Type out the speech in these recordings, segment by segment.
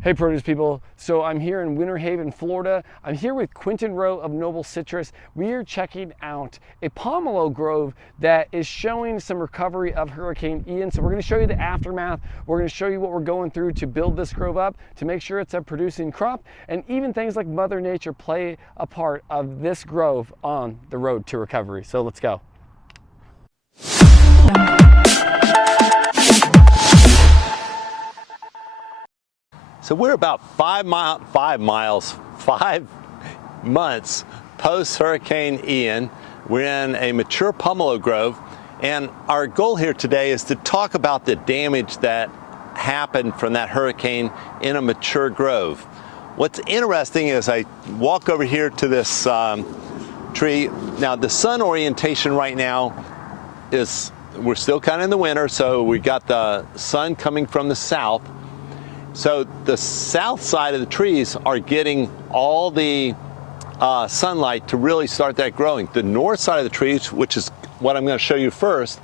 Hey produce people, so I'm here in Winter Haven, Florida. I'm here with Quentin Roe of Noble Citrus. We are checking out a pomelo grove that is showing some recovery of Hurricane Ian. So we're gonna show you the aftermath. We're gonna show you what we're going through to build this grove up, to make sure it's a producing crop, and even things like Mother Nature play a part of this grove on the road to recovery. So let's go. So we're about 5 months post Hurricane Ian. We're in a mature pomelo grove, and our goal here today is to talk about the damage that happened from that hurricane in a mature grove. What's interesting is I walk over here to this tree. Now the sun orientation right now is, we're still kind of in the winter, so we got the sun coming from the south. So the south side of the trees are getting all the sunlight to really start that growing. The north side of the trees, which is what I'm going to show you first,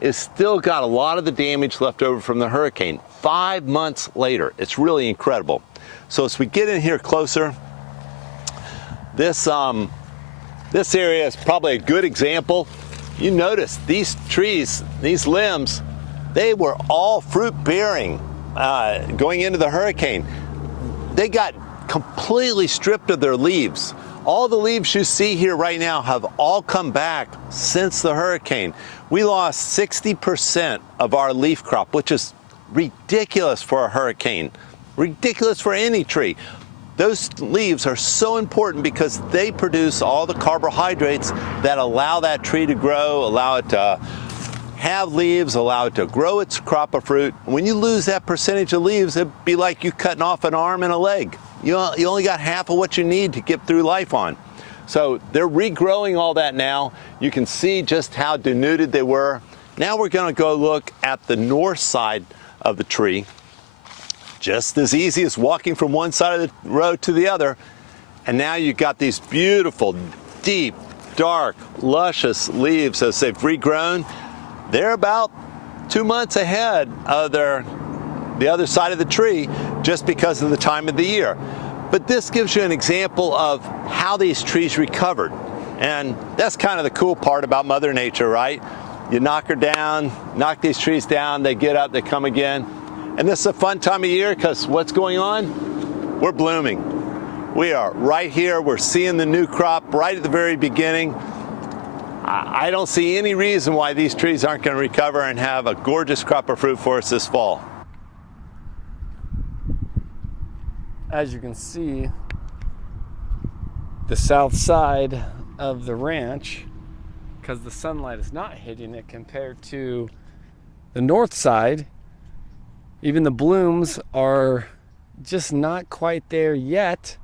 is still got a lot of the damage left over from the hurricane. 5 months later, it's really incredible. So as we get in here closer, this area is probably a good example. You notice these trees, these limbs, they were all fruit bearing. Going into the hurricane, they got completely stripped of their leaves. All the leaves you see here right now have all come back since the hurricane. We lost 60% of our leaf crop, which is ridiculous for a hurricane, ridiculous for any tree. Those leaves are so important because they produce all the carbohydrates that allow that tree to grow, allow it to have leaves, allow it to grow its crop of fruit. When you lose that percentage of leaves, it'd be like you cutting off an arm and a leg. You only got half of what you need to get through life on. So they're regrowing all that now. You can see just how denuded they were. Now we're gonna go look at the north side of the tree. Just as easy as walking from one side of the road to the other. And now you've got these beautiful, deep, dark, luscious leaves as they've regrown. They're about 2 months ahead of the other side of the tree just because of the time of the year. But this gives you an example of how these trees recovered. And that's kind of the cool part about Mother Nature, right? You knock her down, knock these trees down, they get up, they come again. And this is a fun time of year because what's going on? We're blooming. We are right here, we're seeing the new crop right at the very beginning. I don't see any reason why these trees aren't going to recover and have a gorgeous crop of fruit for us this fall. As you can see, the south side of the ranch, because the sunlight is not hitting it compared to the north side, even the blooms are just not quite there yet.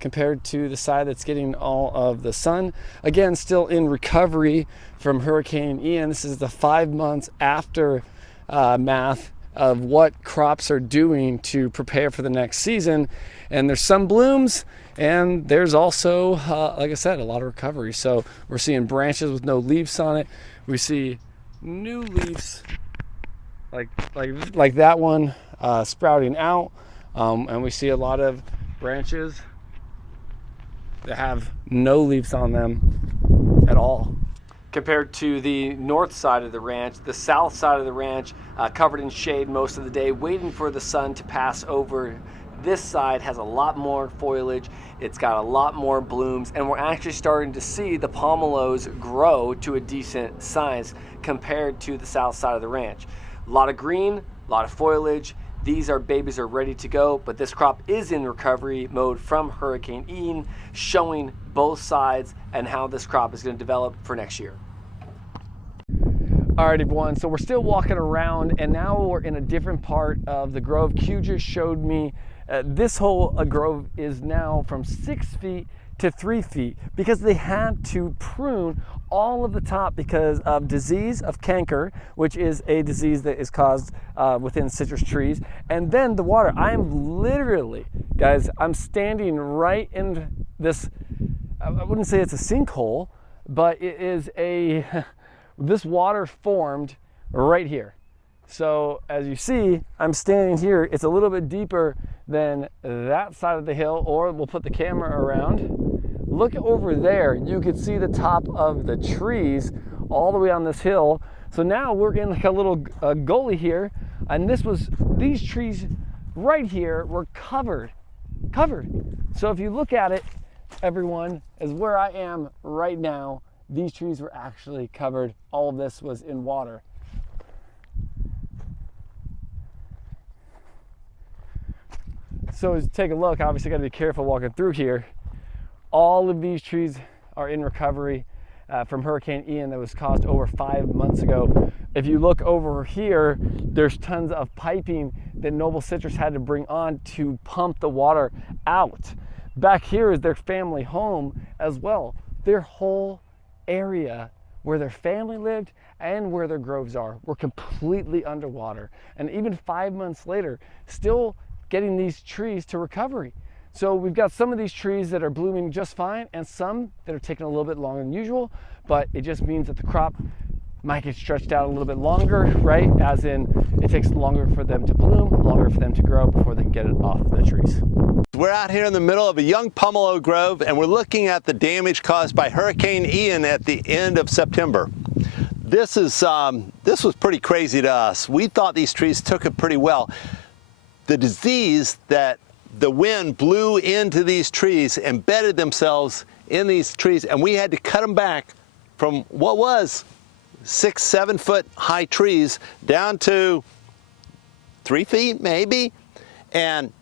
Compared to the side that's getting all of the sun. Again, still in recovery from Hurricane Ian. This is the 5 months after math of what crops are doing to prepare for the next season. And there's some blooms, and there's also, like I said, a lot of recovery. So we're seeing branches with no leaves on it. We see new leaves like that one sprouting out, and we see a lot of branches that have no leaves on them at all. Compared to the north side of the ranch, the south side of the ranch covered in shade most of the day, waiting for the sun to pass over. This side has a lot more foliage, it's got a lot more blooms, and we're actually starting to see the pomelos grow to a decent size compared to the south side of the ranch. A lot of green, a lot of foliage. These babies are ready to go, but this crop is in recovery mode from Hurricane Ian, showing both sides and how this crop is going to develop for next year. All right, everyone, so we're still walking around, and now we're in a different part of the grove. Q just showed me this whole grove is now from 6 feet to 3 feet because they had to prune all of the top because of disease of canker, which is a disease that is caused within citrus trees. And then the water, I'm literally, guys, I'm standing right in this, I wouldn't say it's a sinkhole, but it is this water formed right here. So as you see, I'm standing here. It's a little bit deeper than that side of the hill, or we'll put the camera around. Look over there. You can see the top of the trees all the way on this hill. So now we're in like a little gully here, and these trees right here were covered. So if you look at it, everyone, is where I am right now. These trees were actually covered. All of this was in water. So as you take a look, obviously got to be careful walking through here. All of these trees are in recovery from Hurricane Ian that was caused over 5 months ago. If you look over here, there's tons of piping that Noble Citrus had to bring on to pump the water out. Back here is their family home as well. Their whole area where their family lived and where their groves are were completely underwater. And even 5 months later, still getting these trees to recovery. So we've got some of these trees that are blooming just fine and some that are taking a little bit longer than usual, but it just means that the crop might get stretched out a little bit longer, right? As in, it takes longer for them to bloom, longer for them to grow before they can get it off the trees. We're out here in the middle of a young pomelo grove, and we're looking at the damage caused by Hurricane Ian at the end of September. This was pretty crazy to us. We thought these trees took it pretty well. The disease that the wind blew into these trees embedded themselves in these trees, and we had to cut them back from what was 6, 7 foot high trees down to 3 feet maybe. And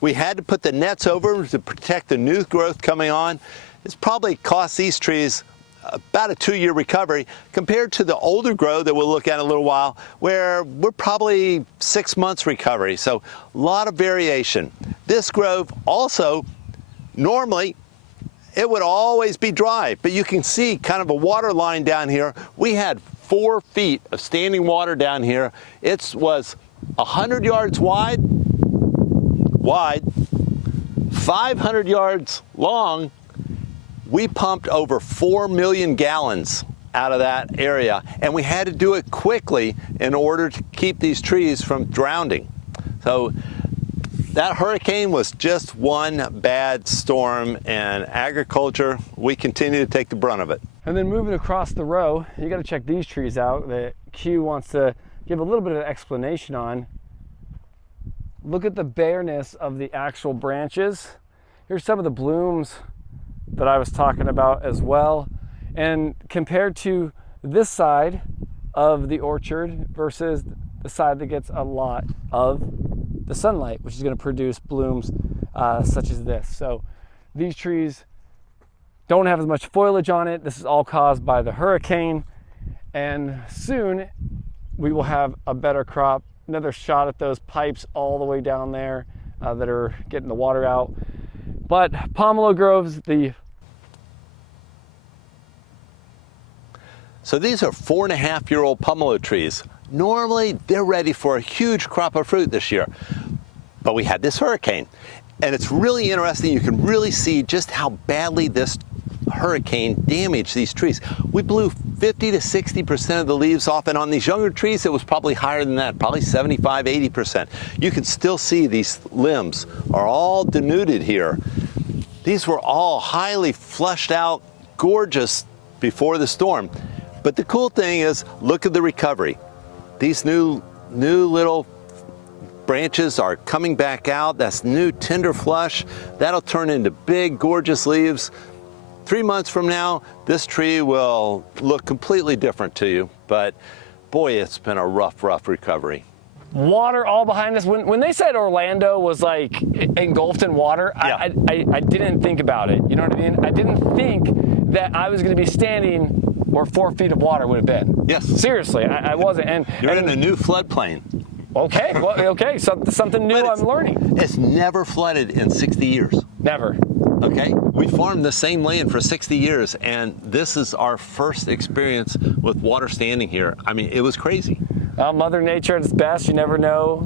we had to put the nets over to protect the new growth coming on. It's probably cost these trees about a 2-year recovery compared to the older growth that we'll look at in a little while, where we're probably 6 months recovery. So a lot of variation. This grove also, normally, it would always be dry, but you can see kind of a water line down here. We had 4 feet of standing water down here. It was 100 yards wide, 500 yards long. We pumped over 4 million gallons out of that area, and we had to do it quickly in order to keep these trees from drowning. So that hurricane was just one bad storm, and agriculture, we continue to take the brunt of it. And then moving across the row, you got to check these trees out that Q wants to give a little bit of explanation on. Look at the bareness of the actual branches. Here's some of the blooms that I was talking about as well. And compared to this side of the orchard versus the side that gets a lot of the sunlight, which is going to produce blooms such as this. So these trees don't have as much foliage on it. This is all caused by the hurricane. And soon we will have a better crop. Another shot at those pipes all the way down there that are getting the water out. But pomelo groves, So these are 4.5-year-old pomelo trees. Normally, they're ready for a huge crop of fruit this year. But we had this hurricane. And it's really interesting. You can really see just how badly this hurricane damaged these trees. We blew 50 to 60% of the leaves off, and on these younger trees, it was probably higher than that, probably 75, 80%. You can still see these limbs are all denuded here. These were all highly flushed out, gorgeous before the storm. But the cool thing is, look at the recovery. These new little branches are coming back out. That's new tender flush. That'll turn into big, gorgeous leaves. 3 months from now, this tree will look completely different to you. But boy, it's been a rough recovery. Water all behind us. When they said Orlando was like engulfed in water, yeah. I didn't think about it. You know what I mean? I didn't think that I was going to be standing where 4 feet of water would have been. Yes. Seriously, I wasn't. You're in a new floodplain. Okay, well, okay, something new I'm learning. It's never flooded in 60 years. Never. Okay, we farmed the same land for 60 years, and this is our first experience with water standing here. I mean, it was crazy. Mother Nature at its best. You never know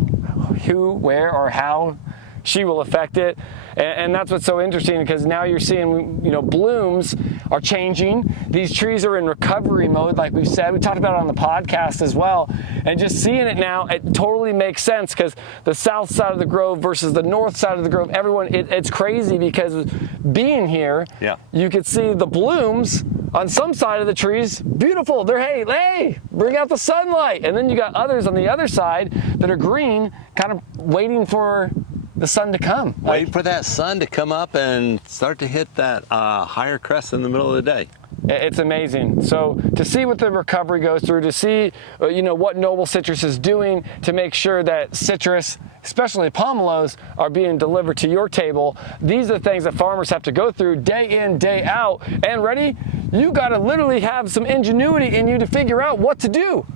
who, where, or how she will affect it. And that's what's so interesting, because now you're seeing, blooms are changing. These trees are in recovery mode, like we've said. We talked about it on the podcast as well. And just seeing it now, it totally makes sense, because the south side of the grove versus the north side of the grove, it's crazy, because being here, you could see the blooms on some side of the trees, beautiful. They're, hey, bring out the sunlight. And then you got others on the other side that are green, kind of waiting for the sun to come. Waiting for that sun to come up and start to hit that higher crest in the middle of the day. It's amazing. So to see what the recovery goes through, to see what Noble Citrus is doing to make sure that citrus, especially pomelos, are being delivered to your table. These are the things that farmers have to go through day in, day out. And ready? You got to literally have some ingenuity in you to figure out what to do.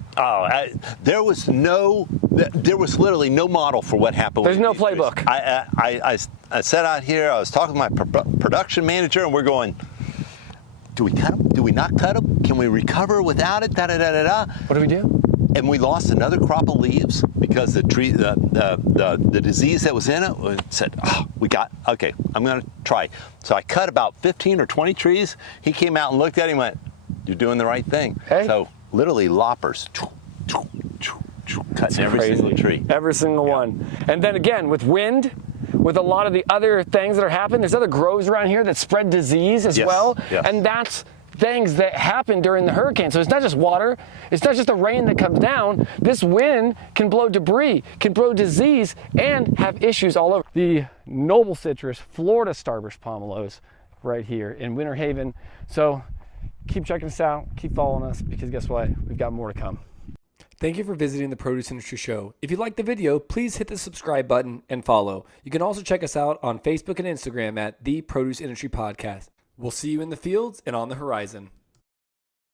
There was literally no model for what happened. There's no playbook. I sat out here, I was talking to my production manager, and we're going, do we cut them? Do we not cut them? Can we recover without it? What do we do? And we lost another crop of leaves because the tree, the disease that was in it, said, okay, I'm going to try. So I cut about 15 or 20 trees. He came out and looked at it and went, you're doing the right thing. Hey. So literally loppers, cutting every single tree. Every single one. And then again, with wind, with a lot of the other things that are happening, there's other groves around here that spread disease as well. Yes. And that's things that happen during the hurricane. So it's not just water, it's not just the rain that comes down. This wind can blow debris, can blow disease, and have issues all over. The Noble Citrus Florida Starburst Pomelos right here in Winter Haven. So keep checking us out, keep following us, because guess what? We've got more to come. Thank you for visiting the Produce Industry Show. If you liked the video, please hit the subscribe button and follow. You can also check us out on Facebook and Instagram at The Produce Industry Podcast. We'll see you in the fields and on the horizon.